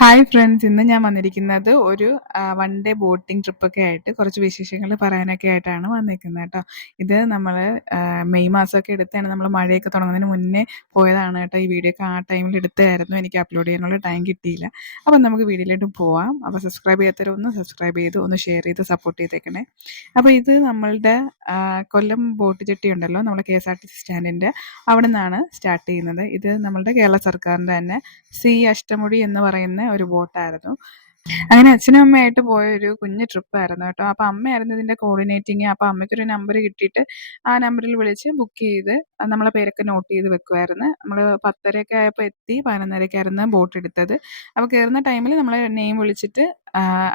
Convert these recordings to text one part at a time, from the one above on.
Hi friends, ഇന്ന് ഞാൻ വന്നിരിക്കുന്നത് ഒരു വൺ ഡേ ബോട്ടിംഗ് ട്രിപ്പൊക്കെ ആയിട്ട് കുറച്ച് വിശേഷങ്ങൾ പറയാനൊക്കെ ആയിട്ടാണ് വന്നിരിക്കുന്നത് കേട്ടോ. ഇത് നമ്മൾ മെയ് മാസമൊക്കെ എടുത്താണ്, നമ്മൾ മഴയൊക്കെ തുടങ്ങുന്നതിന് മുന്നേ പോയതാണ് കേട്ടോ. ഈ വീഡിയോ ഒക്കെ ആ ടൈമിൽ എടുത്തതായിരുന്നു, എനിക്ക് അപ്ലോഡ് ചെയ്യാനുള്ള ടൈം കിട്ടിയില്ല. അപ്പം നമുക്ക് വീഡിയോയിലോട്ട് പോവാം. അപ്പോൾ സബ്സ്ക്രൈബ് ചെയ്യാത്തവരൊന്ന് സബ്സ്ക്രൈബ് ചെയ്ത് ഒന്ന് ഷെയർ ചെയ്ത് സപ്പോർട്ട് ചെയ്തേക്കണേ. അപ്പോൾ ഇത് നമ്മളുടെ കൊല്ലം ബോട്ട് ജെട്ടി ഉണ്ടല്ലോ, നമ്മളെ KSRTC സ്റ്റാൻഡിൻ്റെ അവിടെ നിന്നാണ് സ്റ്റാർട്ട് ചെയ്യുന്നത്. ഇത് നമ്മളുടെ കേരള സർക്കാരിൻ്റെ തന്നെ സി അഷ്ടമുടി എന്ന് പറയുന്ന ഒരു ബോട്ടായിരുന്നു. അങ്ങനെ അച്ഛനും അമ്മയായിട്ട് പോയൊരു കുഞ്ഞു ട്രിപ്പായിരുന്നു കേട്ടോ. അപ്പം അമ്മയായിരുന്നു ഇതിൻ്റെ കോർഡിനേറ്റിങ്. അപ്പം അമ്മയ്ക്കൊരു നമ്പർ കിട്ടിയിട്ട് ആ നമ്പറിൽ വിളിച്ച് ബുക്ക് ചെയ്ത് നമ്മളെ പേരൊക്കെ നോട്ട് ചെയ്ത് വെക്കുമായിരുന്നു. നമ്മൾ 10:30 ആയപ്പോൾ എത്തി, 11:30 ബോട്ട് എടുത്തത്. അപ്പോൾ കയറുന്ന ടൈമിൽ നമ്മളെ നെയിം വിളിച്ചിട്ട്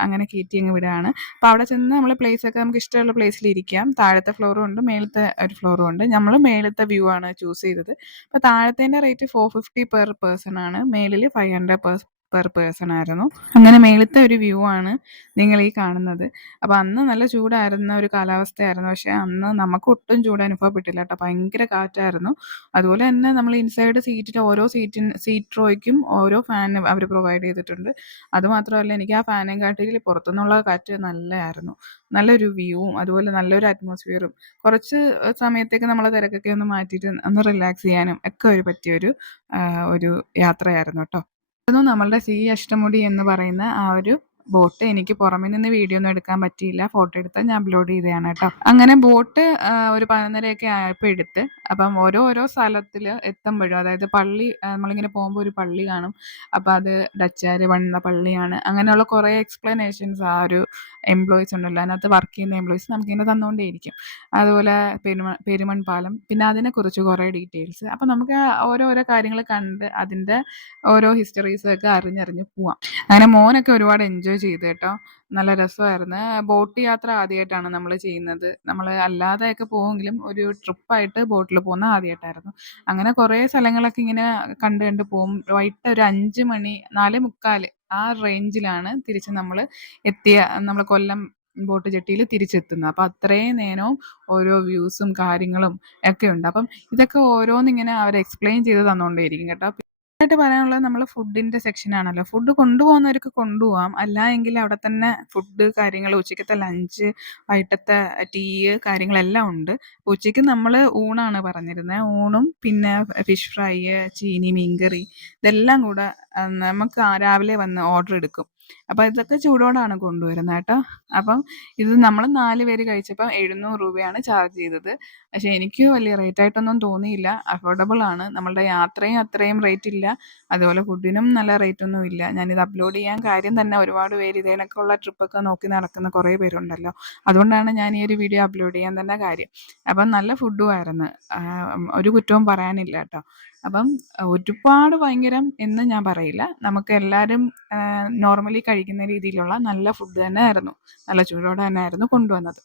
അങ്ങനെ കയറ്റി അങ്ങ് വിടുകയാണ്. അപ്പോൾ അവിടെ ചെന്ന് നമ്മൾ പ്ലേസൊക്കെ നമുക്ക് ഇഷ്ടമുള്ള പ്ലേസിൽ ഇരിക്കാം. താഴത്തെ ഫ്ലോറും ഉണ്ട്, മേളത്തെ ഒരു ഫ്ലോറും ഉണ്ട്. നമ്മൾ മേളത്തെ വ്യൂ ആണ് ചൂസ് ചെയ്തത്. അപ്പോൾ താഴത്തേൻ്റെ റേറ്റ് 450 പെർ പേഴ്സൺ ആണ്, മേളിൽ 500 പെർ പേഴ്സൺ ആയിരുന്നു. അങ്ങനെ മേളത്തെ ഒരു വ്യൂ ആണ് നിങ്ങൾ ഈ കാണുന്നത്. അപ്പോൾ അന്ന് നല്ല ചൂടായിരുന്ന ഒരു കാലാവസ്ഥയായിരുന്നു. പക്ഷേ അന്ന് നമുക്ക് ഒട്ടും ചൂട് അനുഭവപ്പെട്ടില്ല കേട്ടോ. ഭയങ്കര കാറ്റായിരുന്നു. അതുപോലെ തന്നെ നമ്മൾ ഇൻസൈഡ് സീറ്റിൽ ഓരോ സീറ്റ് റോയ്ക്കും ഓരോ ഫാൻ അവർ പ്രൊവൈഡ് ചെയ്തിട്ടുണ്ട്. അതുമാത്രമല്ല, എനിക്ക് ആ ഫാനും കാട്ടിൽ പുറത്തുനിന്നുള്ള കാറ്റ് നല്ലതായിരുന്നു. നല്ലൊരു വ്യൂവും അതുപോലെ നല്ലൊരു അറ്റ്മോസ്ഫിയറും കുറച്ച് സമയത്തേക്ക് നമ്മളെ തിരക്കൊക്കെ ഒന്ന് മാറ്റിയിട്ട് ഒന്ന് റിലാക്സ് ചെയ്യാനും ഒക്കെ ഒരു യാത്രയായിരുന്നു കേട്ടോ. നമ്മളുടെ സി അഷ്ടമുടി എന്ന് പറയുന്ന ആ ഒരു ബോട്ട്. എനിക്ക് പുറമെ നിന്ന് വീഡിയോ ഒന്നും എടുക്കാൻ പറ്റിയില്ല, ഫോട്ടോ എടുത്താൽ ഞാൻ അപ്ലോഡ് ചെയ്തതാണ് കേട്ടോ. അങ്ങനെ ബോട്ട് ഒരു 11:30 ആയപ്പോൾ എടുത്ത്, അപ്പം ഓരോ സ്ഥലത്തിൽ എത്തുമ്പോഴും, അതായത് പള്ളി, നമ്മളിങ്ങനെ പോകുമ്പോൾ ഒരു പള്ളി കാണും. അപ്പം അത് ഡച്ചുകാർ പണിത പള്ളിയാണ്. അങ്ങനെയുള്ള കുറേ എക്സ്പ്ലനേഷൻസ് ആ ഒരു എംപ്ലോയീസ് ഉണ്ടല്ലോ, അതിനകത്ത് വർക്ക് ചെയ്യുന്ന എംപ്ലോയീസ് നമുക്കിങ്ങനെ തന്നുകൊണ്ടേയിരിക്കും. അതുപോലെ പെരുമൺ പാലം, പിന്നെ അതിനെക്കുറിച്ച് കുറേ ഡീറ്റെയിൽസ്. അപ്പം നമുക്ക് ഓരോരോ കാര്യങ്ങൾ കണ്ട് അതിൻ്റെ ഓരോ ഹിസ്റ്ററീസൊക്കെ അറിഞ്ഞറിഞ്ഞ് പോവാം. അങ്ങനെ മോനൊക്കെ ഒരുപാട് എൻജോയ് ചെയ്തു കേട്ടോ. നല്ല രസമായിരുന്നു. ബോട്ട് യാത്ര ആദ്യമായിട്ടാണ് നമ്മൾ ചെയ്യുന്നത്. നമ്മൾ അല്ലാതെയൊക്കെ പോവുമെങ്കിലും ഒരു ട്രിപ്പായിട്ട് ബോട്ടിൽ പോകുന്നത് ആദ്യമായിട്ടായിരുന്നു. അങ്ങനെ കുറേ സ്ഥലങ്ങളൊക്കെ ഇങ്ങനെ കണ്ട് കണ്ട് പോവും. വൈകിട്ട് ഒരു 5 മണി 4:45 ആ റേഞ്ചിലാണ് തിരിച്ച് നമ്മൾ കൊല്ലം ബോട്ട് ജെട്ടിയിൽ തിരിച്ചെത്തുന്നത്. അപ്പോൾ അത്രയും നേരവും ഓരോ വ്യൂസും കാര്യങ്ങളും ഒക്കെ ഉണ്ട്. അപ്പം ഇതൊക്കെ ഓരോന്നിങ്ങനെ അവർ എക്സ്പ്ലെയിൻ ചെയ്ത് തന്നുകൊണ്ടേയിരിക്കും കേട്ടോ. ആയിട്ട് പറയാനുള്ളത്, നമ്മൾ ഫുഡിൻ്റെ സെക്ഷനാണല്ലോ. ഫുഡ് കൊണ്ടുപോകുന്നവർക്ക് കൊണ്ടുപോകാം, അല്ല എങ്കിൽ അവിടെ തന്നെ ഫുഡ് കാര്യങ്ങൾ, ഉച്ചക്കത്തെ ലഞ്ച്, വൈകിട്ടത്തെ ടീ കാര്യങ്ങളെല്ലാം ഉണ്ട്. ഉച്ചയ്ക്ക് നമ്മൾ ഊണാണ് പറഞ്ഞിരുന്നത്. ഊണും പിന്നെ ഫിഷ് ഫ്രൈ, ചീനി മീൻകറി, ഇതെല്ലാം കൂടെ നമുക്ക് രാവിലെ വന്ന് ഓർഡർ എടുക്കും. അപ്പോൾ ഇതൊക്കെ ചൂടോടാണ് കൊണ്ടുവരുന്നത് കേട്ടോ. അപ്പം ഇത് നമ്മൾ 4 പേര് കഴിച്ചപ്പം 700 രൂപയാണ് ചാർജ് ചെയ്തത്. പക്ഷേ എനിക്ക് വലിയ റേറ്റായിട്ടൊന്നും തോന്നിയില്ല. അഫോർഡബിൾ ആണ്. നമ്മളുടെ യാത്രയും അത്രയും റേറ്റ് ഇല്ല, അതുപോലെ ഫുഡിനും നല്ല റേറ്റൊന്നും ഇല്ല. ഞാനിത് അപ്ലോഡ് ചെയ്യാൻ കാര്യം തന്നെ, ഒരുപാട് പേര് ഇതേ കണക്കുള്ള ട്രിപ്പൊക്കെ നോക്കി നടക്കുന്ന കുറേ പേരുണ്ടല്ലോ. അതുകൊണ്ടാണ് ഞാൻ ഈ ഒരു വീഡിയോ അപ്ലോഡ് ചെയ്യാൻ തന്നെ കാര്യം. അപ്പം നല്ല ഫുഡും ആയിരുന്നു. ഒരു കുറ്റവും പറയാനില്ല കേട്ടോ. അപ്പം ഒരുപാട് ഭയങ്കരം എന്ന് ഞാൻ പറയില്ല. നമുക്ക് എല്ലാവരും നോർമലി കഴിക്കുന്ന രീതിയിലുള്ള നല്ല ഫുഡ് തന്നെ ആയിരുന്നു. നല്ല ചൂടോടെ തന്നെ ആയിരുന്നു കൊണ്ടുവന്നത്.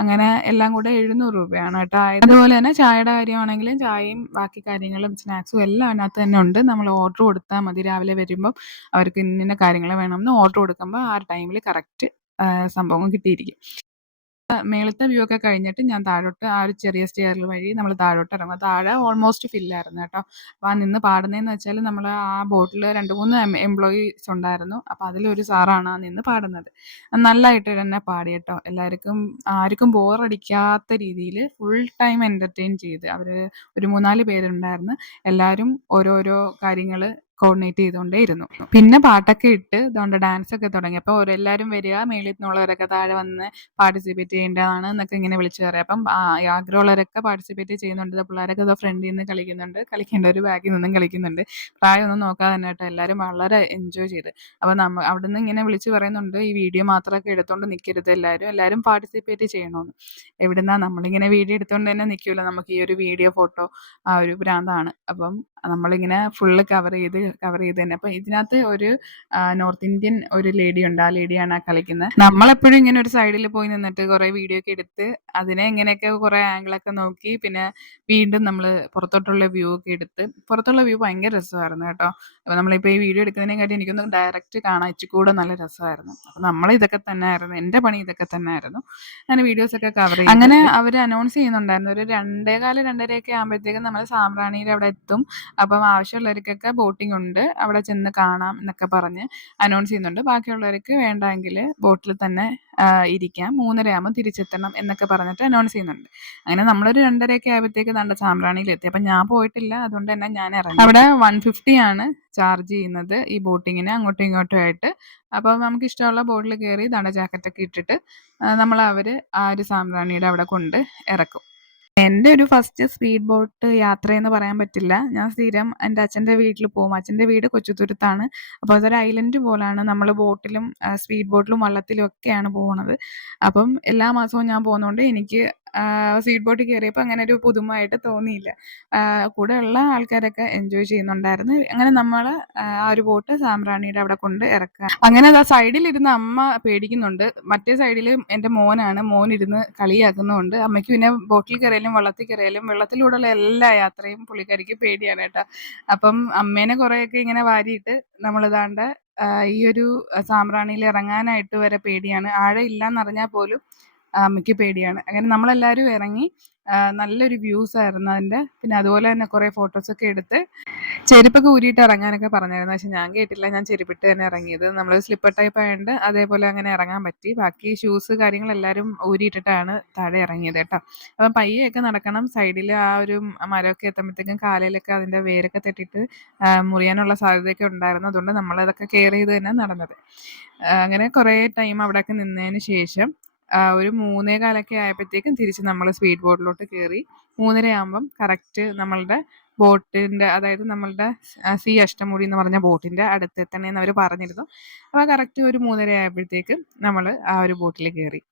അങ്ങനെ എല്ലാം കൂടെ 700 രൂപയാണ് കേട്ടോ ആയത്. അതുപോലെ തന്നെ ചായയുടെ കാര്യമാണെങ്കിലും ചായയും ബാക്കി കാര്യങ്ങളും സ്നാക്സും എല്ലാം അതിനകത്ത് തന്നെ ഉണ്ട്. നമ്മൾ ഓർഡർ കൊടുത്താൽ മതി. രാവിലെ വരുമ്പം അവർക്ക് ഇന്ന കാര്യങ്ങൾ വേണമെന്ന് ഓർഡർ കൊടുക്കുമ്പോൾ ആ ടൈമിൽ കറക്റ്റ് സംഭവം കിട്ടിയിരിക്കും. മേളത്തെ വ്യൂ ഒക്കെ കഴിഞ്ഞിട്ട് ഞാൻ താഴോട്ട് ആ ഒരു ചെറിയ സ്റ്റെയറിൽ വഴി നമ്മൾ താഴോട്ട് ഇറങ്ങും. താഴെ ഓൾമോസ്റ്റ് ഫില്ലായിരുന്നു കേട്ടോ. അപ്പോൾ ആ നിന്ന് പാടുന്നതെന്ന് വെച്ചാൽ, നമ്മൾ ആ ബോട്ടിൽ 2-3 എംപ്ലോയീസ് ഉണ്ടായിരുന്നു. അപ്പോൾ അതിലൊരു സാറാണ് ആ നിന്ന് പാടുന്നത്. നല്ലതായിട്ട് തന്നെ പാടി കേട്ടോ. ആർക്കും ബോറടിക്കാത്ത രീതിയിൽ ഫുൾ ടൈം എൻ്റർടൈൻ ചെയ്ത് അവർ ഒരു 3-4 പേരുണ്ടായിരുന്നു. എല്ലാവരും ഓരോരോ കാര്യങ്ങൾ കോർഡിനേറ്റ് ചെയ്തുകൊണ്ടേയിരുന്നു. പിന്നെ പാട്ടൊക്കെ ഇട്ട് ഇതുകൊണ്ട് ഡാൻസൊക്കെ തുടങ്ങി. അപ്പോൾ എല്ലാവരും വരിക, മേളിൽ നിന്നുള്ളവരൊക്കെ താഴെ വന്ന് പാർട്ടിസിപ്പേറ്റ് ചെയ്യേണ്ടതാണ് എന്നൊക്കെ ഇങ്ങനെ വിളിച്ചു പറയും. അപ്പം ആഗ്രഹമുള്ളവരൊക്കെ പാർട്ടിസിപ്പേറ്റ് ചെയ്യുന്നുണ്ട്. പിള്ളേരൊക്കെ ഫ്രണ്ടിൽ നിന്ന് കളിക്കുന്നുണ്ട്, കളിക്കേണ്ടവർ ബാക്കിൽ നിന്നും കളിക്കുന്നുണ്ട്. പ്രായമൊന്നും നോക്കാതെ തന്നെ കേട്ടോ. എല്ലാവരും വളരെ എൻജോയ് ചെയ്ത്. അപ്പോൾ അവിടെ നിന്ന് ഇങ്ങനെ വിളിച്ച് പറയുന്നുണ്ട്, ഈ വീഡിയോ മാത്രമൊക്കെ എടുത്തുകൊണ്ട് നിൽക്കരുത്, എല്ലാവരും പാർട്ടിസിപ്പേറ്റ് ചെയ്യണമെന്ന്. എവിടുന്നാ, നമ്മളിങ്ങനെ വീഡിയോ എടുത്തുകൊണ്ട് തന്നെ നിൽക്കുമല്ലോ, നമുക്ക് ഈ ഒരു വീഡിയോ ഫോട്ടോ ആ ഒരു ഭ്രാന്താണ്. അപ്പം നമ്മളിങ്ങനെ ഫുള്ള് കവർ ചെയ്ത് തന്നെ. അപ്പം ഇതിനകത്ത് ഒരു നോർത്ത് ഇന്ത്യൻ ഒരു ലേഡി ഉണ്ട്. ആ ലേഡിയാണ് ആ കളിക്കുന്നത്. നമ്മളെപ്പോഴും ഇങ്ങനെ ഒരു സൈഡിൽ പോയി നിന്നിട്ട് കുറേ വീഡിയോ ഒക്കെ എടുത്ത് അതിനെ ഇങ്ങനെയൊക്കെ കുറേ ആംഗിളൊക്കെ നോക്കി, പിന്നെ വീണ്ടും നമ്മൾ പുറത്തോട്ടുള്ള വ്യൂ ഒക്കെ എടുത്ത്, പുറത്തുള്ള വ്യൂ ഭയങ്കര രസമായിരുന്നു കേട്ടോ. അപ്പോൾ നമ്മളിപ്പോൾ ഈ വീഡിയോ എടുക്കുന്നതിനെക്കാട്ടി എനിക്കൊന്ന് ഡയറക്റ്റ് കാണാൻ ഇച്ചിരി നല്ല രസമായിരുന്നു. അപ്പോൾ ഇതൊക്കെ തന്നെ ആയിരുന്നു, എൻ്റെ പണി ഇതൊക്കെ തന്നെ ആയിരുന്നു. അങ്ങനെ വീഡിയോസൊക്കെ കവർ ചെയ്തു. അങ്ങനെ അവർ അനൗൺസ് ചെയ്യുന്നുണ്ടായിരുന്നു, ഒരു 2:15 2:30 ആകുമ്പോഴത്തേക്കും നമ്മൾ സാമ്പ്രാണിയുടെ അവിടെ എത്തും. അപ്പം ആവശ്യമുള്ളവർക്കൊക്കെ ബോട്ടിംഗ് ഉണ്ട്, അവിടെ ചെന്ന് കാണാം എന്നൊക്കെ പറഞ്ഞ് അനൗൺസ് ചെയ്യുന്നുണ്ട്. ബാക്കിയുള്ളവർക്ക് വേണ്ടെങ്കിൽ ബോട്ടിൽ തന്നെ ഇരിക്കാം, 3:30 ആകുമ്പോൾ തിരിച്ചെത്തണം എന്നൊക്കെ പറഞ്ഞിട്ട് അനൗൺസ് ചെയ്യുന്നുണ്ട്. അങ്ങനെ നമ്മളൊരു 2:30 ആയപ്പോഴത്തേക്ക് ദാണ്ടെ സാമ്പ്രാണിയിലെത്തി. അപ്പം ഞാൻ പോയിട്ടില്ല, അതുകൊണ്ട് തന്നെ ഞാൻ ഇറങ്ങി. അവിടെ 150 ആണ് ചാർജ് ചെയ്യുന്നത് ഈ ബോട്ടിങ്ങിന് അങ്ങോട്ടും ഇങ്ങോട്ടും ആയിട്ട്. അപ്പോൾ നമുക്ക് ഇഷ്ടമുള്ള ബോട്ടിൽ കയറി ദാണ്ടെ ജാക്കറ്റൊക്കെ ഇട്ടിട്ട് അവർ ആ ഒരു സാമ്പ്രാണിയുടെ അവിടെ കൊണ്ട് ഇറക്കും. എൻ്റെ ഒരു ഫസ്റ്റ് സ്പീഡ് ബോട്ട് യാത്രയെന്ന് പറയാൻ പറ്റില്ല. ഞാൻ സ്ഥിരം എൻ്റെ അച്ഛൻ്റെ വീട്ടിൽ പോകും. അച്ഛൻ്റെ വീട് കൊച്ചുതുരുത്താണ്. അപ്പോൾ അതൊരു ഐലൻഡ് പോലാണ്. നമ്മൾ ബോട്ടിലും സ്പീഡ് ബോട്ടിലും വള്ളത്തിലും ഒക്കെയാണ് പോണത്. അപ്പം എല്ലാ മാസവും ഞാൻ പോകുന്നതുകൊണ്ട് എനിക്ക് സ്പീഡ് ബോട്ടിൽ കയറിയപ്പോൾ അങ്ങനെ ഒരു പുതുമയായിട്ട് തോന്നിയില്ല. കൂടെയുള്ള ആൾക്കാരൊക്കെ എൻജോയ് ചെയ്യുന്നുണ്ടായിരുന്നു. അങ്ങനെ നമ്മൾ ആ ഒരു ബോട്ട് സാമ്പ്രാണിയുടെ അവിടെ കൊണ്ട് ഇറക്കുക. അങ്ങനെ അത് ആ സൈഡിലിരുന്ന് അമ്മ പേടിക്കുന്നുണ്ട്. മറ്റേ സൈഡിൽ എൻ്റെ മോനാണ്. മോനിരുന്ന് കളിയാക്കുന്നുമുണ്ട്. അമ്മയ്ക്ക് പിന്നെ ബോട്ടിൽ കയറിയാലും വള്ളത്തിൽ കയറിയാലും വെള്ളത്തിലൂടെയുള്ള എല്ലാ യാത്രയും പുള്ളിക്കാരിക്ക് പേടിയാണ് കേട്ടോ. അപ്പം അമ്മേനെ കുറേയൊക്കെ ഇങ്ങനെ വാരിയിട്ട് നമ്മൾ ദാണ്ടെ ഈ ഒരു സാമ്പ്രാണിയിൽ ഇറങ്ങാനായിട്ട് വരെ പേടിയാണ്. ആഴം ഇല്ലാന്നറിഞ്ഞാൽ പോലും അമ്മയ്ക്ക് പേടിയാണ്. അങ്ങനെ നമ്മളെല്ലാവരും ഇറങ്ങി. നല്ലൊരു വ്യൂസ് ആയിരുന്നു അതിൻ്റെ. പിന്നെ അതുപോലെ തന്നെ കുറേ ഫോട്ടോസൊക്കെ എടുത്ത് ചെരുപ്പൊക്കെ ഊരിയിട്ട് ഇറങ്ങാനൊക്കെ പറഞ്ഞായിരുന്നു. പക്ഷെ ഞാൻ കേട്ടില്ല, ഞാൻ ചെരുപ്പിട്ട് തന്നെ ഇറങ്ങിയത്. നമ്മൾ സ്ലിപ്പർ ടൈപ്പ് ആയതുകൊണ്ട് അതേപോലെ അങ്ങനെ ഇറങ്ങാൻ പറ്റി. ബാക്കി ഷൂസ് കാര്യങ്ങളെല്ലാവരും ഊരിയിട്ടിട്ടാണ് താഴെ ഇറങ്ങിയത് കേട്ടോ. അപ്പം പയ്യെയൊക്കെ നടക്കണം. സൈഡിൽ ആ ഒരു മരമൊക്കെ എത്തുമ്പോഴത്തേക്കും കാലിലൊക്കെ അതിൻ്റെ വേരൊക്കെ തട്ടിയിട്ട് മുറിയാനുള്ള സാധ്യതയൊക്കെ ഉണ്ടായിരുന്നു. അതുകൊണ്ട് നമ്മളതൊക്കെ കെയർ ചെയ്ത് തന്നെ നടന്നത്. അങ്ങനെ കുറേ ടൈം അവിടെയൊക്കെ നിന്നതിന് ശേഷം ഒരു 3:15 ആയപ്പോഴത്തേക്കും തിരിച്ച് നമ്മൾ സ്പീഡ് ബോട്ടിലോട്ട് കയറി. 3:30 ആകുമ്പം കറക്റ്റ് നമ്മളുടെ ബോട്ടിൻ്റെ, അതായത് നമ്മളുടെ സി അഷ്ടമുടി എന്ന് പറഞ്ഞ ബോട്ടിൻ്റെ അടുത്തെത്തണേന്ന് അവർ പറഞ്ഞിരുന്നു. അപ്പോൾ കറക്റ്റ് ഒരു 3:30 ആയപ്പോഴത്തേക്കും നമ്മൾ ആ ഒരു ബോട്ടിൽ കയറി.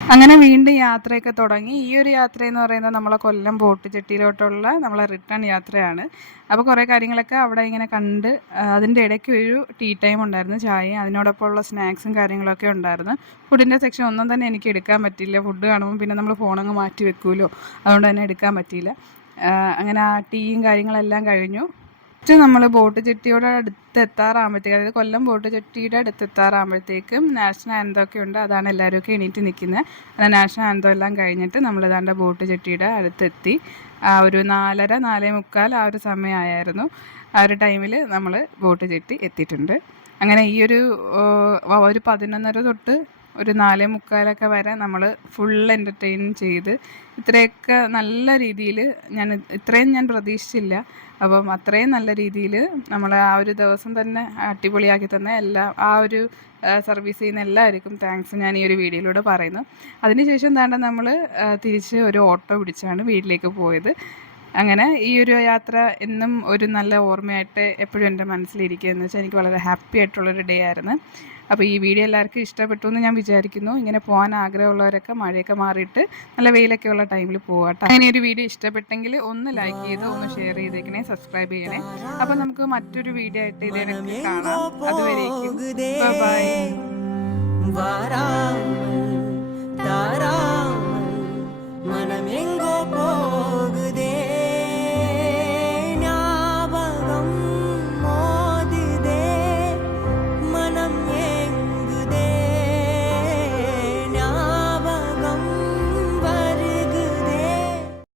അങ്ങനെ വീണ്ടും യാത്രയൊക്കെ തുടങ്ങി. ഈ ഒരു യാത്രയെന്ന് പറയുന്നത് നമ്മളെ കൊല്ലം ബോട്ട് ജെട്ടിയിലോട്ടുള്ള നമ്മളെ റിട്ടേൺ യാത്രയാണ്. അപ്പോൾ കുറേ കാര്യങ്ങളൊക്കെ അവിടെ ഇങ്ങനെ കണ്ട് അതിൻ്റെ ഇടയ്ക്ക് ഒരു ടീ ടൈം ഉണ്ടായിരുന്നു, ചായയും അതിനോടൊപ്പമുള്ള സ്നാക്സും കാര്യങ്ങളൊക്കെ ഉണ്ടായിരുന്നു. ഫുഡിൻ്റെ സെക്ഷൻ ഒന്നും തന്നെ എനിക്ക് എടുക്കാൻ പറ്റിയില്ല. ഫുഡ് കാണുമ്പോൾ പിന്നെ നമ്മൾ ഫോണങ്ങ് മാറ്റി വെക്കുമല്ലോ, അതുകൊണ്ട് തന്നെ എടുക്കാൻ പറ്റിയില്ല. അങ്ങനെ ആ ടീയും കാര്യങ്ങളെല്ലാം കഴിഞ്ഞു. ഫസ്റ്റ് നമ്മൾ ബോട്ട് ജെട്ടിയോട് അടുത്തെത്താറാകുമ്പോഴത്തേക്കും, അതായത് കൊല്ലം ബോട്ട് ജെട്ടിയുടെ അടുത്തെത്താറാകുമ്പോഴത്തേക്കും നാഷണൽ ആന്തമൊക്കെ ഉണ്ട്. അതാണ് എല്ലാവരുമൊക്കെ എണീറ്റ് നിൽക്കുന്നത്. അത് നാഷണൽ ആന്തം എല്ലാം കഴിഞ്ഞിട്ട് നമ്മൾ ഏതാണ്ട് ബോട്ട് ജെട്ടിയുടെ അടുത്തെത്തി. ഒരു 4:30 4:45 ആ ഒരു സമയമായിരുന്നു. ആ ഒരു ടൈമിൽ നമ്മൾ ബോട്ട് ജെട്ടി എത്തിയിട്ടുണ്ട്. അങ്ങനെ ഈ ഒരു 11:30 തൊട്ട് ഒരു 4:45 വരെ നമ്മൾ ഫുൾ എൻ്റർടൈൻ ചെയ്ത് ഇത്രയൊക്കെ നല്ല രീതിയിൽ ഇത്രയും ഞാൻ പ്രതീക്ഷിച്ചില്ല. അപ്പം അത്രയും നല്ല രീതിയിൽ നമ്മൾ ആ ഒരു ദിവസം തന്നെ അടിപൊളിയാക്കി തന്ന ആ ഒരു സർവീസ് ചെയ്യുന്ന എല്ലാവർക്കും താങ്ക്സ് ഞാൻ ഈ ഒരു വീഡിയോയിലൂടെ പറയുന്നു. അതിനുശേഷം നമ്മൾ തിരിച്ച് ഒരു ഓട്ടോ പിടിച്ചാണ് വീട്ടിലേക്ക് പോയത്. അങ്ങനെ ഈ ഒരു യാത്ര എന്നും ഒരു നല്ല ഓർമ്മയായിട്ട് എപ്പോഴും എൻ്റെ മനസ്സിലിരിക്കുക. എന്ന് വെച്ചാൽ എനിക്ക് വളരെ ഹാപ്പി ആയിട്ടുള്ളൊരു ഡേ ആയിരുന്നു. അപ്പോൾ ഈ വീഡിയോ എല്ലാവർക്കും ഇഷ്ടപ്പെട്ടു എന്ന് ഞാൻ വിചാരിക്കുന്നു. ഇങ്ങനെ പോകാൻ ആഗ്രഹമുള്ളവരൊക്കെ മഴയൊക്കെ മാറിയിട്ട് നല്ല വെയിലൊക്കെ ഉള്ള ടൈമിൽ പോകാട്ടോ. അങ്ങനെ ഒരു വീഡിയോ ഇഷ്ടപ്പെട്ടെങ്കിൽ ഒന്ന് ലൈക്ക് ചെയ്ത് ഒന്ന് ഷെയർ ചെയ്തേക്കണേ, സബ്സ്ക്രൈബ് ചെയ്യണേ. അപ്പോൾ നമുക്ക് മറ്റൊരു വീഡിയോ ആയിട്ട് ഇതിനൊക്കെ കാണാം. അതുവരേക്കും ബൈ.